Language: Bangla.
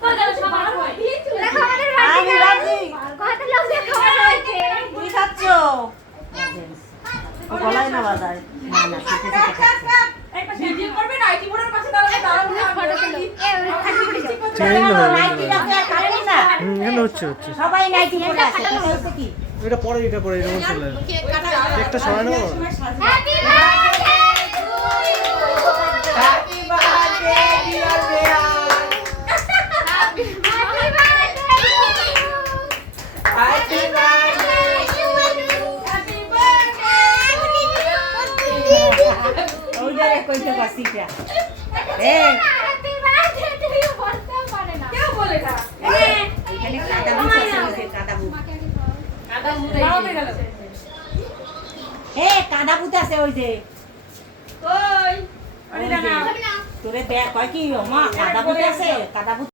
কই গেল সবার কই দেখো আমাদের বাড়ি কত লোক যে খাওয়া হয়েছে কি খাচ্ছ গলায় না বাজায় না না খেতে খেতে খাচ্ছ এই পাশে ভিডিও করবে না আইটি বোর্ডের পাশে দাঁড়াবে দাঁড়াবে ফটো তুলি চেঞ্জ হবে নাইটি রাখে আর খাবে না এখানে হচ্ছে সবাই নাইটি পরে আছে এটা হচ্ছে কি এটা পরে এরকম চলে একটা সরাই নেবো happy birthday happy birthday dear bear happy birthday happy birthday happy birthday ওই যে কইতে পাসিটা এই হ্যাপি বার্থডে টু ইউ বলতে পারে না কেউ বলে না এখানে কাদা বুঝ আছে ওই যে কাদা বুঝ কাদা মুড়ে মারতে গেল এ কাদা বুঝ আছে ওই যে কই ওই যে। তোরে দেখ কয় কি মা কাদা বুঝ আছে কাদা বুঝ